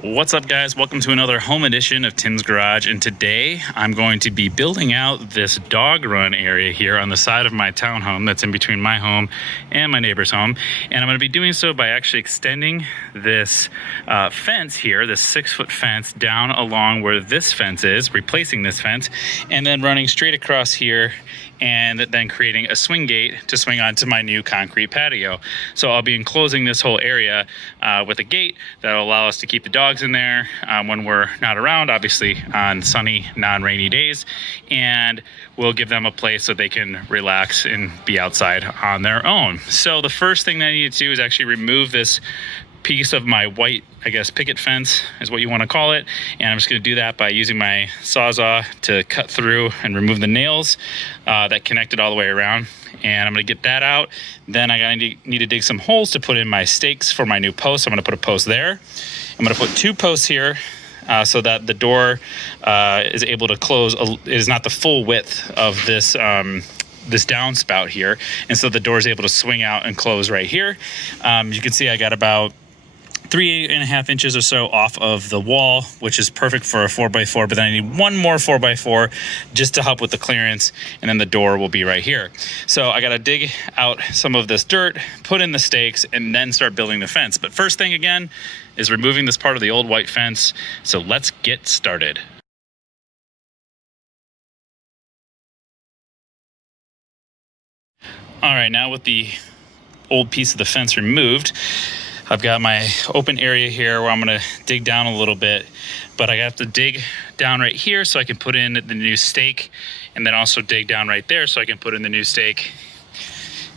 What's up, guys? Welcome to another home edition of Tim's Garage, and today I'm going to be building out this dog run area here on the side of my townhome that's in between my home and my neighbor's home. And I'm going to be doing so by actually extending this fence here, this 6-foot fence, down along where this fence is, replacing this fence, and then running straight across here and then creating a swing gate to swing onto my new concrete patio. So I'll be enclosing this whole area with a gate that'll allow us to keep the dogs in there when we're not around, obviously on sunny, non-rainy days, and we'll give them a place so they can relax and be outside on their own. So the first thing that I need to do is actually remove this piece of my white, I guess, picket fence is what you want to call it, and I'm just going to do that by using my Sawzall to cut through and remove the nails that connected all the way around. And I'm going to get that out. Then I need to dig some holes to put in my stakes for my new post. I'm going to put a post there. I'm going to put 2 posts here so that the door is able to close. It is not the full width of this this downspout here, and so the door is able to swing out and close right here. You can see I got about 3.5 inches or so off of the wall, which is perfect for a 4x4, but then I need one more 4x4 just to help with the clearance, and then the door will be right here. So I got to dig out some of this dirt, put in the stakes, and then start building the fence. But first thing again is removing this part of the old white fence. So let's get started. All right, now with the old piece of the fence removed, I've got my open area here where I'm going to dig down a little bit, but I have to dig down right here so I can put in the new stake, and then also dig down right there so I can put in the new stake.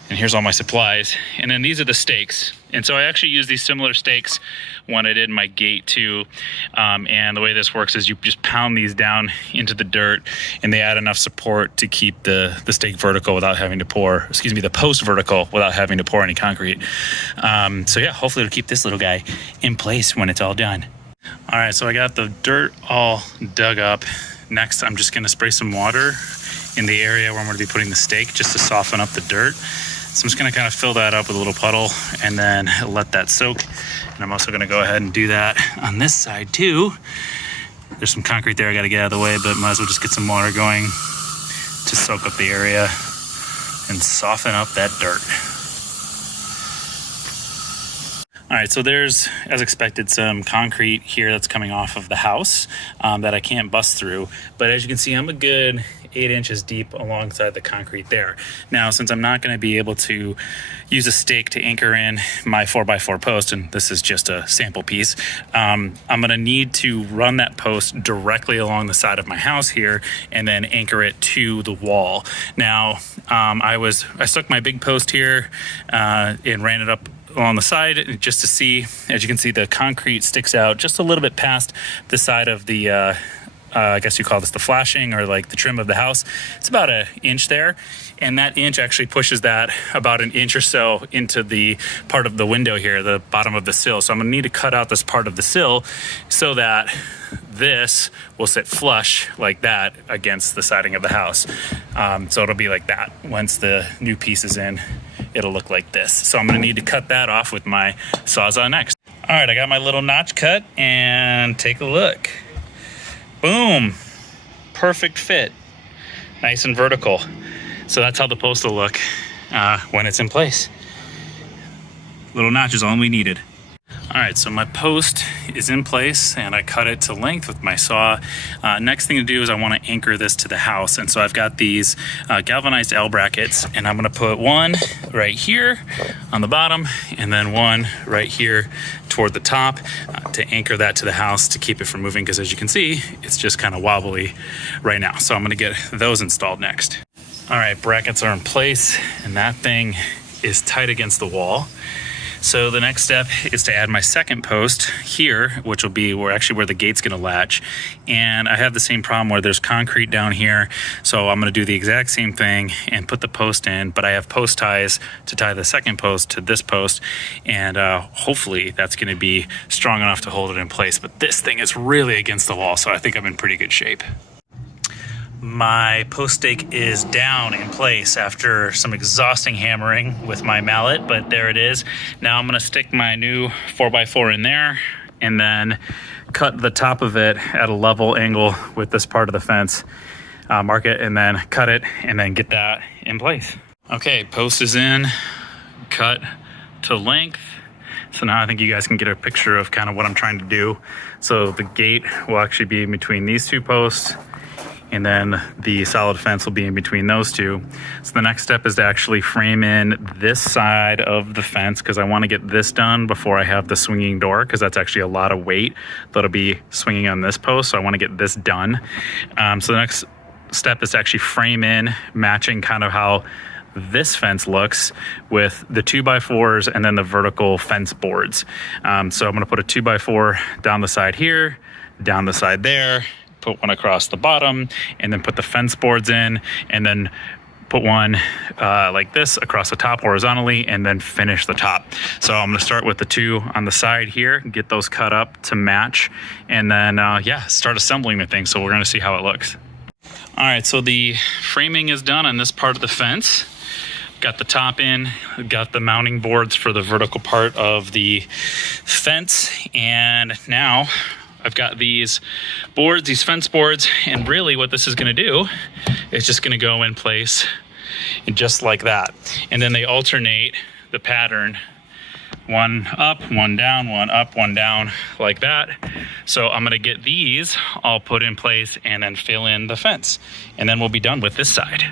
And here's all my supplies. And then these are the stakes. And so I actually use these similar stakes when I did my gate too. And the way this works is you just pound these down into the dirt, and they add enough support to keep the stake vertical without having to pour, excuse me, the post vertical without having to pour any concrete. So yeah, hopefully it'll keep this little guy in place when it's all done. All right, so I got the dirt all dug up. Next, I'm just gonna spray some water in the area where I'm gonna be putting the stake just to soften up the dirt. So I'm just gonna kind of fill that up with a little puddle and then let that soak. And I'm also gonna go ahead and do that on this side too. There's some concrete there I gotta get out of the way, but might as well just get some water going to soak up the area and soften up that dirt. All right, so there's, as expected, some concrete here that's coming off of the house that I can't bust through. But as you can see, I'm a good 8 inches deep alongside the concrete there. Now, since I'm not going to be able to use a stake to anchor in my 4x4 post, and this is just a sample piece, I'm going to need to run that post directly along the side of my house here and then anchor it to the wall. Now, I stuck my big post here and ran it up along the side just to see. As you can see, the concrete sticks out just a little bit past the side of the I guess you call this the flashing or like the trim of the house. It's about 1 inch there, and that inch actually pushes that about 1 inch or so into the part of the window here, the bottom of the sill. So I'm gonna need to cut out this part of the sill so that this will sit flush like that against the siding of the house. So it'll be like that. Once the new piece is in, it'll look like this. So I'm gonna need to cut that off with my Sawzall next. All right, I got my little notch cut, and take a look. Boom, perfect fit, nice and vertical. So that's how the post will look when it's in place. Little notch is all we needed. All right, so my post is in place, and I cut it to length with my saw. Next thing to do is I want to anchor this to the house, and so I've got these galvanized L brackets, and I'm going to put one right here on the bottom, and then one right here toward the top to anchor that to the house to keep it from moving, because as you can see, it's just kind of wobbly right now. So I'm going to get those installed next. All right, brackets are in place, and that thing is tight against the wall. So the next step is to add my second post here, which will be where the gate's gonna latch. And I have the same problem where there's concrete down here. So I'm gonna do the exact same thing and put the post in, but I have post ties to tie the second post to this post. And hopefully that's gonna be strong enough to hold it in place. But this thing is really against the wall, so I think I'm in pretty good shape. My post stake is down in place after some exhausting hammering with my mallet, but there it is. Now I'm gonna stick my new 4x4 in there, and then cut the top of it at a level angle with this part of the fence. Mark it and then cut it and then get that in place. Okay, post is in, cut to length. So now I think you guys can get a picture of kind of what I'm trying to do. So the gate will actually be in between these two posts, and then the solid fence will be in between those two. So the next step is to actually frame in this side of the fence, because I want to get this done before I have the swinging door, because that's actually a lot of weight that'll be swinging on this post. So I want to get this done. So the next step is to actually frame in, matching kind of how this fence looks with the 2x4s and then the vertical fence boards. So I'm going to put a 2x4 down the side here, down the side there, put one across the bottom, and then put the fence boards in, and then put one like this across the top horizontally, and then finish the top. So I'm going to start with the two on the side here, get those cut up to match, and then yeah, start assembling the thing. So we're going to see how it looks. All right, so the framing is done on this part of the fence. Got the top in, got the mounting boards for the vertical part of the fence, and now I've got these boards, these fence boards, and really what this is going to do is just going to go in place just like that. And then they alternate the pattern, one up, one down, one up, one down, like that. So I'm going to get these all put in place and then fill in the fence, and then we'll be done with this side.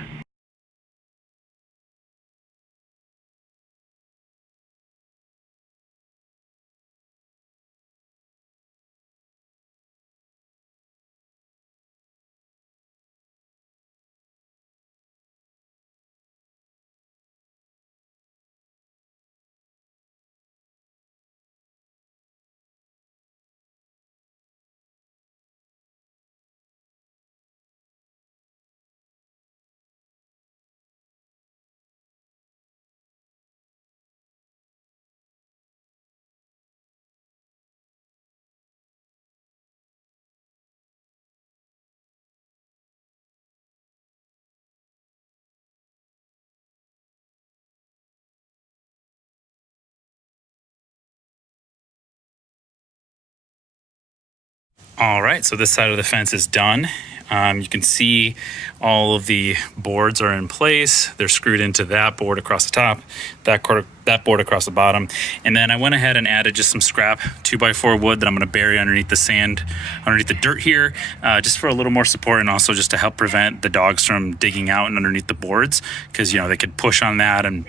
All right, so this side of the fence is done. You can see all of the boards are in place. They're screwed into that board across the top, that board across the bottom. And then I went ahead and added just some scrap 2x4 wood that I'm gonna bury underneath the sand, underneath the dirt here, just for a little more support, and also just to help prevent the dogs from digging out and underneath the boards, because, you know, they could push on that and,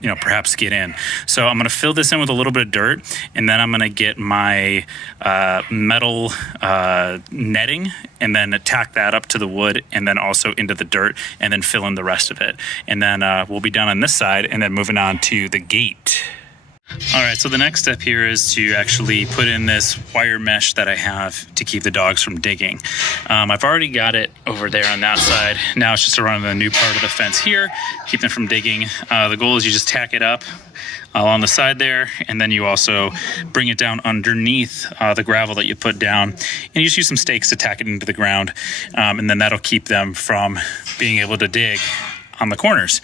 you know, perhaps get in. So I'm going to fill this in with a little bit of dirt, and then I'm going to get my metal netting and then tack that up to the wood and then also into the dirt, and then fill in the rest of it. And then we'll be done on this side, and then moving on to the gate. All right, so the next step here is to actually put in this wire mesh that I have to keep the dogs from digging. I've already got it over there on that side. Now it's just to run the new part of the fence here, keep them from digging. The goal is you just tack it up along the side there, and then you also bring it down underneath the gravel that you put down, and you just use some stakes to tack it into the ground, and then that'll keep them from being able to dig on the corners.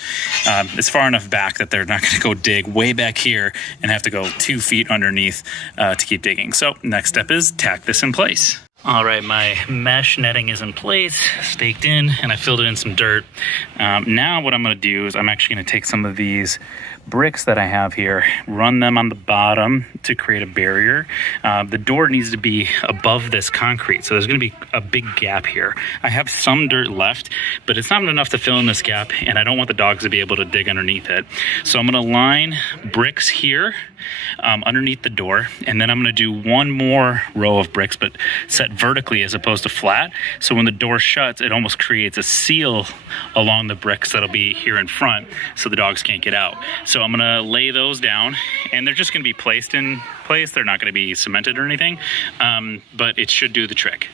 It's far enough back that they're not going to go dig way back here and have to go 2 feet underneath to keep digging. So next step is tack this in place. All right, my mesh netting is in place, staked in, and I filled it in some dirt. Now what I'm going to do is I'm actually going to take some of these bricks that I have here, run them on the bottom to create a barrier. The door needs to be above this concrete, so there's going to be a big gap here. I have some dirt left, but it's not enough to fill in this gap, and I don't want the dogs to be able to dig underneath it. So I'm going to line bricks here underneath the door, and then I'm going to do one more row of bricks, but set vertically as opposed to flat. So when the door shuts, it almost creates a seal along the bricks that'll be here in front, so the dogs can't get out. So I'm gonna lay those down, and they're just gonna be placed in place. They're not gonna be cemented or anything, but it should do the trick.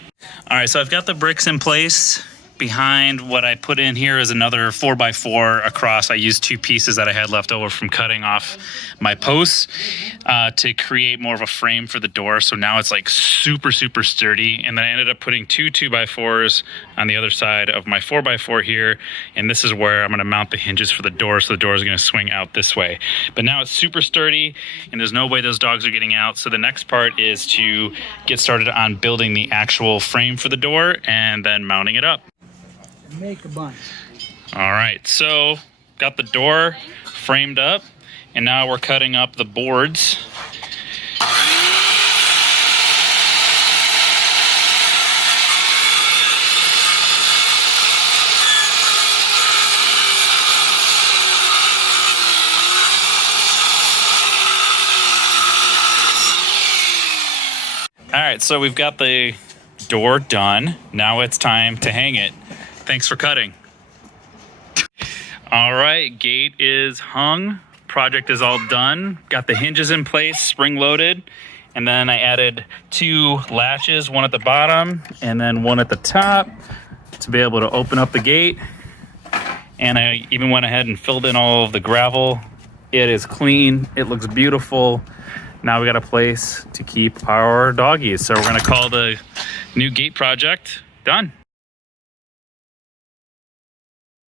All right, so I've got the bricks in place, Behind what I put in here is another 4x4 across. I used 2 pieces that I had left over from cutting off my posts to create more of a frame for the door. So now it's like super sturdy. And then I ended up putting 2 2x4s on the other side of my 4x4 here. And this is where I'm going to mount the hinges for the door. So the door is going to swing out this way. But now it's super sturdy and there's no way those dogs are getting out. So the next part is to get started on building the actual frame for the door and then mounting it up. Make a bunch. All right, so got the door framed up and now we're cutting up the boards. All right, so we've got the door done. Now it's time to hang it. Thanks for cutting. All right, gate is hung. Project is all done. Got the hinges in place, spring loaded. And then I added 2 latches, one at the bottom and then one at the top to be able to open up the gate. And I even went ahead and filled in all of the gravel. It is clean, it looks beautiful. Now we got a place to keep our doggies. So we're gonna call the new gate project done.